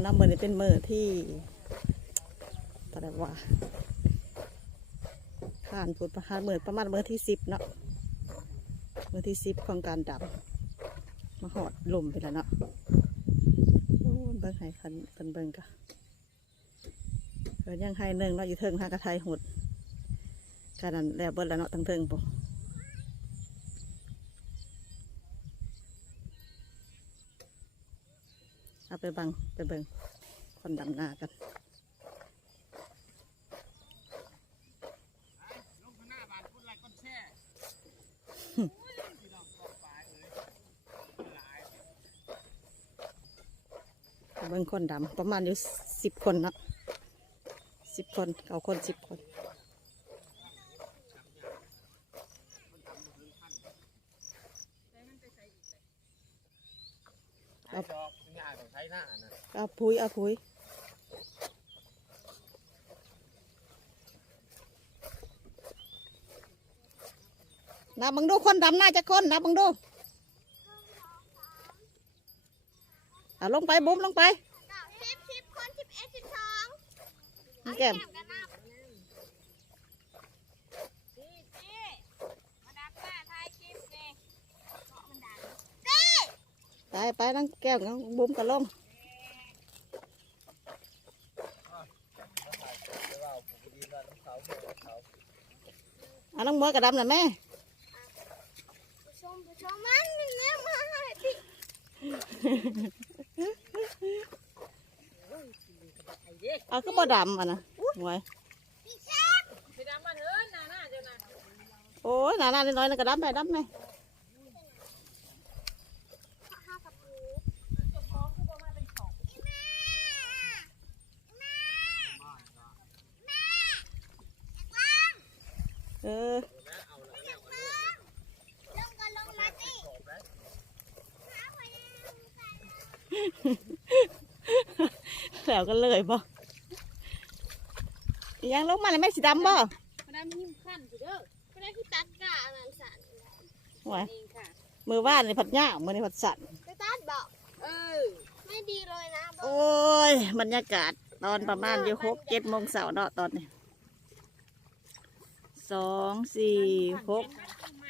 น้าเนาะมือนี้เป็นมือที่อะไรวะผ่านพูดประมาณมือประมาณมือที่สิบเนาะมือที่สิบของการดำมาหอดลมไปแล้วเนาะโอ้เบิ่งให้คันคันเบิ่งกะเออยังให้หนึ่งเนาอยู่เทิงหากระไทยหดการนั้นแล้วเบิดแล้วเนาะทั้งเทิงปุ๊ บังไปเบิ่งคนดำนากันเบิ่งคนดำประมาณอยู่สิบคนนะสิบคน เก้าคนสิบคน ไอ้ดอกง่ายของใช้หน้านะเอาพุยเอาพุยนับบังดูคนดำหน้าจะคนนับบังดูเอาลงไปบุ้มลงไปสิบสิบคนสิบเอ็ดสิบสองนี่แก้ม กันนับนี่จีมาดับหน้าถ่ายคลิปนี่เพราะมันดังจี ไปไปนั่งแก้วนั่งบุ้มกันลงเอาน้องมัวกระดำน่ะแม่ผู้ชมผู้ชมมันเนี่ยมาให้ดิเอาก็บ่ดำอะนะหวยพี่แชมป์ไปดำมันเอิ้นน่ะน่าเจ้าน่ะโอ้ยหนาหนาน้อยๆนะกระดำไปดำไหม ห้ากับปู เจ้าของคือบ่มาเป็นของ แม่แม่แม่วาง เออลงก็ลงมาดิหาไว้แล้วกันแล้วก็เลยบ่อิหยังลงมาเลยแม่สีดำบ่มาดำหิมขั้นสิเด้อก็ได้ที่ตัดกะอันนั้นสั่นหวยเองค่ะมือว่านในผัดหญ้ามือในผัดสันไปตัดบอกเออไม่ดีเลยนะบอโอ้ยบรรยากาศตอนประมาณอยู่หกเจ็ดโมงเสาร์เนาะตอนนี้ สองสี่หก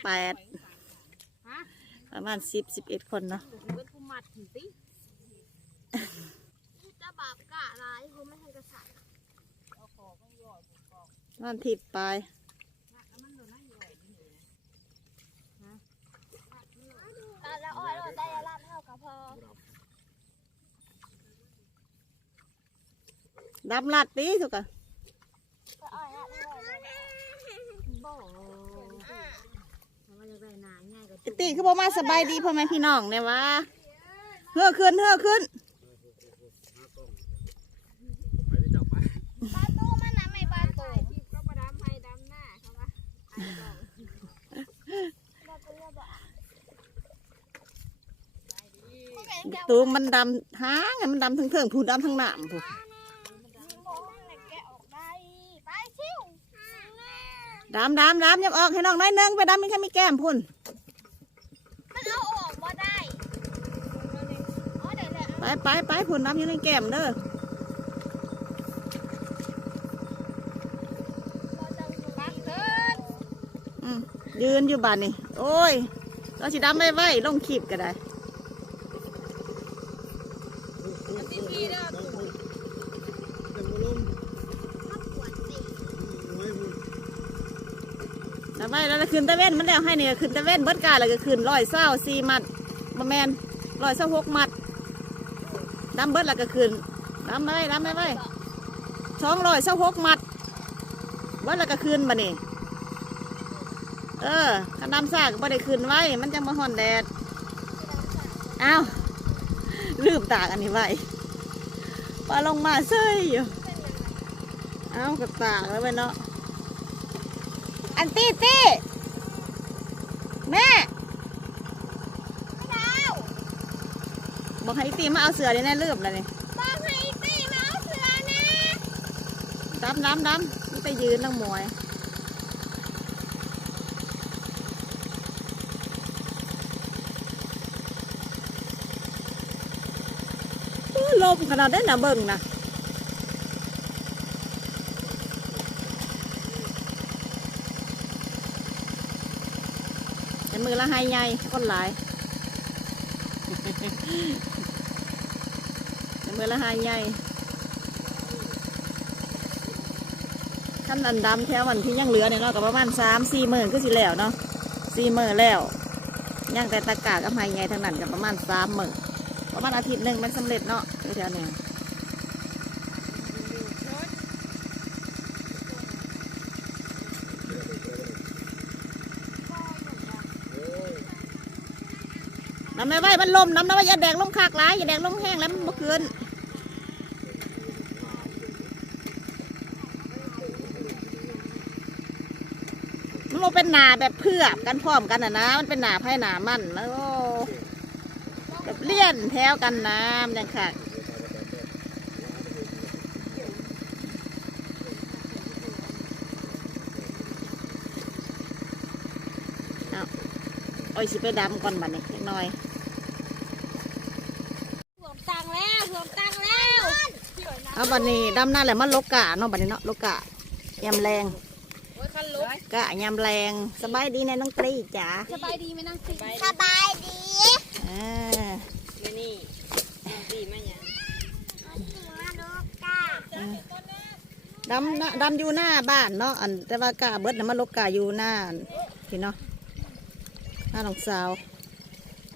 แปดประมาณสิบสิบเอ็ดคนเนาะมัดถึงติจะบาปกะอะไรเขาไม่ให้กระสันเอาของก็ย่อยผู้กองนั่นทิดไปแล้วมันโดนนั่นย่อยนี่นะอะแล้วอ้อยได้รับเท่ากับพอดำลัดตีทุกคน ก็อ้อยรับเท่าเลย บ่เพราะว่าจะได้หนาง่าย กว่าไอตีคือบ่มาสบายดีพ่อแม่พี่น้องเนี่ยวะเฮือขึ้นเฮือขึ้นไปที่จับไปปลาตูมันนะไม่ปลาตูถ่ายคลิปก็มาดำให้ดำหน้าเขาว่าไอ้ดอกปลาตู้ตูมมันดำหางมันดำทั้งเทิงผูดำทั้งหนามผู้มีโมมันแกดำดำดำยับออกให้น้องน้อยหนึงไปดำมีแค่มีแก้มพุ่นเอาออกมาได้อ๋อเดี๋ยวเดี๋ยว ไปไปไปพุ่นดำอยู่ในแก้มเด้อเราจะปักเกินอืมยืนอยู่บ้านนี่ โอ้ย เราสิดำไว้ไว้ลงคลิปก็ได้อันที่พี่เด้อจังบุลมถ้าปวดสิไว้พุ่นดำไว้แล้วก็ขึ้นตะเว้นมันแล้วให้เนี่ยขึ้นตะเว้นเบิดกาแล้วก็ขึ้นร้อยเศร้าสี่มัดบะแมนร้อยเศร้าหกมัด ดำเบิดแล้วก็ขึ้นดำไว้ดำไว้ไว้สองร้อยเศร้าหกมัดเบิดแล้วก็ขึ้นบ่นี่เออขันดำซากก็บ่ได้ขึ้นไว้ มันจังมาห่อนแดดอ้าวลืมตากอันนี้ไว้ปลาลงมาเซยอยู่อ้าวกับตากแล้วไปเนาะอันตี้ตี้แม่ ดาว บอกให้อีตี้มาเอาเสือเลยแน่ลืมแล้วนี่บอกให้ตีมาเอาเสือนะดำดำดำนี่ไปยืนนั่งมวยอู้ลมขนาดนั้นนะเบิ่งนะแต่มือละให้ใหญ่คนหลายแต่ มือละให้ใหญ่ขั้นอันดำแถววันที่ยังเหลือเนี่ยเนาะก็ประมาณสามสี่หมื่นก็สิแล้วเนาะสี่หมื่นแล้วยังแต่ตะกร้ากับไฮใหญ่ทั้งนั้นก็ประมาณสามหมื่นประมาณอาทิตย์หนึ่งมันสำเร็จเนาะแถวเนี่ยน้ำไม่ไหวมันลมน้ำไม่ไหวอย่าแดงลงคากหลายยาแดงลงแห้งแล้วมันบ่คืนบ่ เป็นหนาแบบเพื่อกันพร้อมกันนะนะ มันเป็นหนาไผ่หนามันแล้วก็แบบเลี่ยนแถวกันนะมันยังขาดเอาโอ้ยสิไปดำก่อนบัดนี้เล็กน้อยรวมตังค์แล้วรวมตังค์แล้ว เอาบันนี้ดำหน้าแหละมันลกกะเนาะบันนี้เนาะลกกะยำแรงโอ้ยคันลุ กกะยำแรงสบายดีในน้องตรีจ๋าสบายดีไหมนั่งสิสบายดีอ่าไม่นี่ดีไหมยังมาลูกกาดำหน้าดำอยู่หน้าบ้านเนาะอันแต่ว่ากะเบิดน่ะมันลกกะอยู่หน้าพี่เนาะหน้าน้องสาว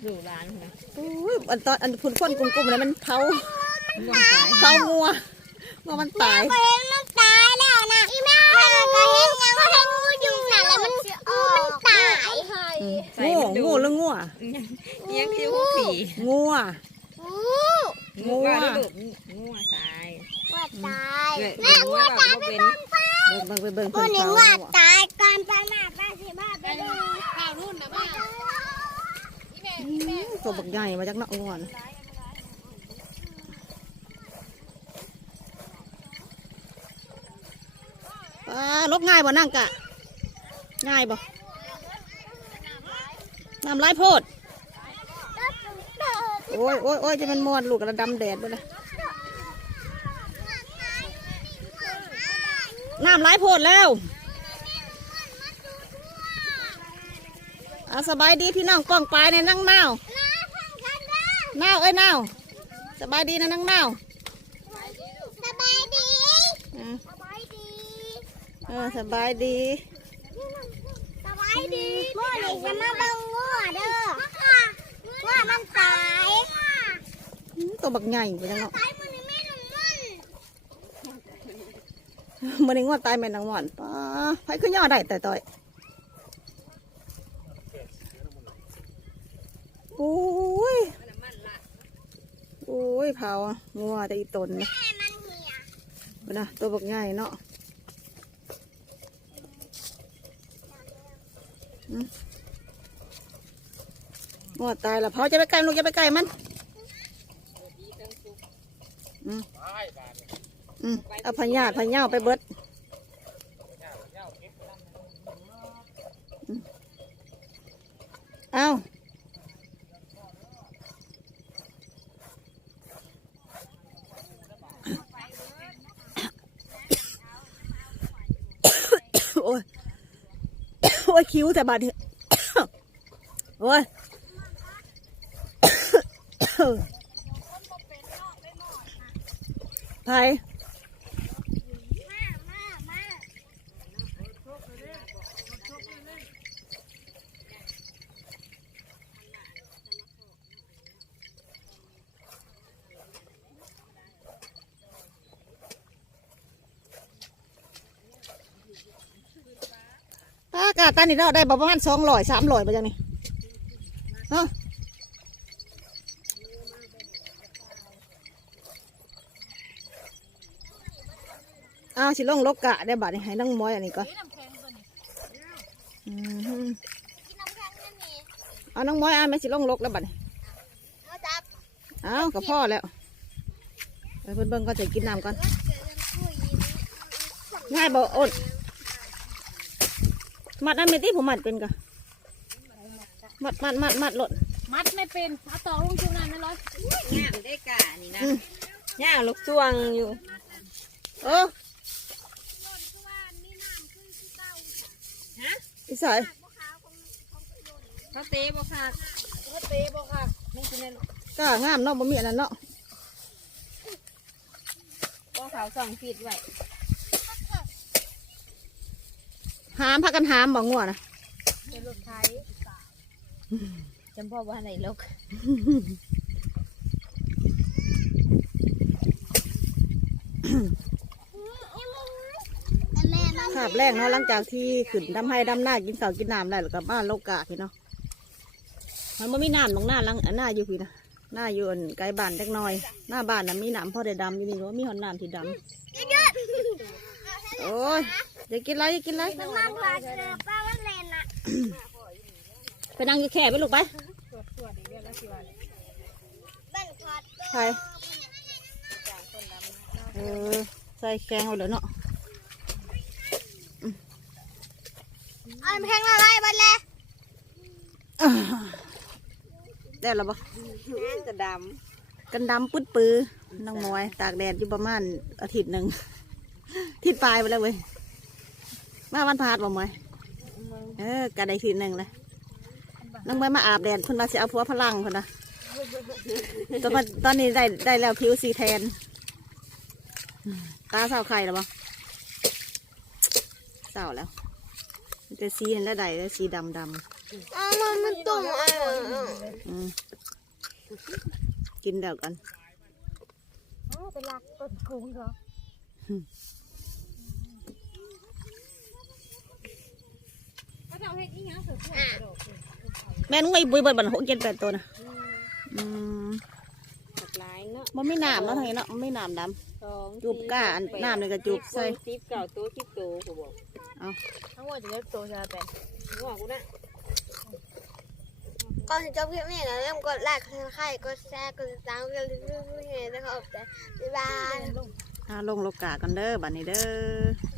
ดูร้านนะอุ้ยอันตอนอันพุ่นคนกลุ่มๆเลยมันเผาลงสายเผางัวงัวมันตายก็เห็นมันตายแล้วนะอีแม่ก็เห็นยังก็เห็นงูยุงน่ะแล้วมันงูมันตาย งูงูหรืองัว ยังคือผู้ผีงัวงูงูว่าดูงูตายว่าตายแม่งูว่าก็เป็นเบิ่งเบิ่งเบิ่งตัเพิ่วนหนึ่งเผาว่างัวตายก่อนไปมาไปสิบ้าไปดูข่าวนู่นนะบ้าตัวบักใหญ่มาจากเนาะงัวน่ะอ่าลกง่ายบ่นั่งกะ ง่ายบ่ น้ำลายโพด โอ้ยโอ้ยโอ้ยจะเป็นมวนลูกกระดำแดดไปเลยน้ำลายโพดแล้วเอาสบายดีพี่น้องกล้องปลายในนั่งเน่าเน่าเอ้ยเน่าสบายดีนะนั่งเน่าสบายดีอ่าสบายดีเออสบายดีสบายดีมื่อนี้จะมาเบังงัว เด้อว่ามันตายอืมตัวบักใหญ่ไปจังเนาะตายมันไม่หนุ่มมันมันงวดตายแม่นางหวอนป้าไผขึ้นย่อได้แต่ต่อยโอ้ยโอ้ยเผางัวแต่อีตนนะแม่มันเหี่ยไปนะตัวบักใหญ่เนาะอื มัวตายล้วเผาจะไปไกลลูกจะไปไกลมันอืมอืมเอาพญาพญาไปเบิดเอาโอ้ย โอ้ย คิ้วแต่บาดนี้โอ้ย มามามาป้ากาตานี่เราได้ประมาณสองร้อยสามร้อยไปจังนี่เนาะอ้าว สิลงลกกะได้บัดนี้ให้นั่งมอยอันนี้ก่อนอืมกินน้ำแข็งนั่นนี่เอาน้องมอยอ่านไม่สิลงลกแล้วบัดนี้เอาจับเอากับพ่อแล้วไปเพิ่นเบิ่งก็จะกินน้ำก่อนง่ายบ่อดมัดอันเมที่ผมมัดเป็นกะมัดมัดมัดมัดหลดมัดไม่เป็นเอาต่อลงชุนั้นไม่ร้อยงามได้กะนี่นะอืมย่าลูกจ้วงอยู่โอ้อี สายเขาเตะบ่ค่ะเขาเตะบ่ค่ะไม่กินเลยกล้างามเนาะบ่มีอันนั้นเนาะบ่เขาสองฟีดไว้หามพากันหามบ่งัวนะเป็นรถไทยจำพ่อว่าไหนลูก แม่มัน ขาบแรกเนาะหลังจากที่ขึ้นดำให้ดำหน้ากินข้าวกินน้ำได้แล้วก็บ้านโลกาพี่เนาะมันบ่มีน้ำตรงหน้าหลังอันหน้าอยู่พี่นะหน้าอยู่อันไกลบ้านจักหน่อย หน้าบ้านน่ะมีน้ำพอได้ดำอยู่นี่ว่ามีหอนน้ำที่ดำโอ้ยจะกินอะไรจะกินอะไรมันมาพาเจอป้ามันเล่นอะไปนั่งอยู่แค่ไปลูกไปเบิ้ลขอดตัวใครเออใส่แกงเอาเดี๋ยวเนาะ อันเพงอะไรบ้านเลยได้แล้วปะกระดำกันดำปื้ดปื้อน้องมวยตากแดดอยู่ประมาณอาทิตย์หนึ่งทิตย์ปลายไปแล้วเว้ยมาวันพาดบ่มวยเออกะได้อาทิตย์หนึ่งเลยน้องมวยมาอาบแดดเพิ่นมาสิเอาผัวพลังเพิ่นนะตอนมาตอนนี้ได้ได้แล้วผิวสีแทนตาเศร้าไข่แล้วปะเศร้าแล้ว มันจะสีนั่นแหละได้แล้วสีดำดำอ๋อมันมันตุ่มอะอืมกินเดี๋ยวกันำอ๋อเป็นลักต้นกุ้งเหรอเขาจะเอาเฮ็ดอีหยังสุดยอดดอกแม่นไงบุยเบิดบันหกเจ็ดแปดตัวนะอืมหักหลายเนาะมันไม่น้ำเนาะทางนี้เนาะมันไม่น้ำดสองจูบก้าอันน้ำนี่ก็จูบใส่สิบเก่าตัวสิบตัวกูบอก เอาทั้งหมดจะได้ตัวจะเป็นหัวกูนะก่อนจะจบคลิปนี้ก็เริ่มกดไลค์กดซับสไครต์กดแชร์กดติดตามกันเรื่อยๆแล้วก็ออกแต่บ๊ายบายถ้าลงโลกากันเด้อบัดนี้เด้อ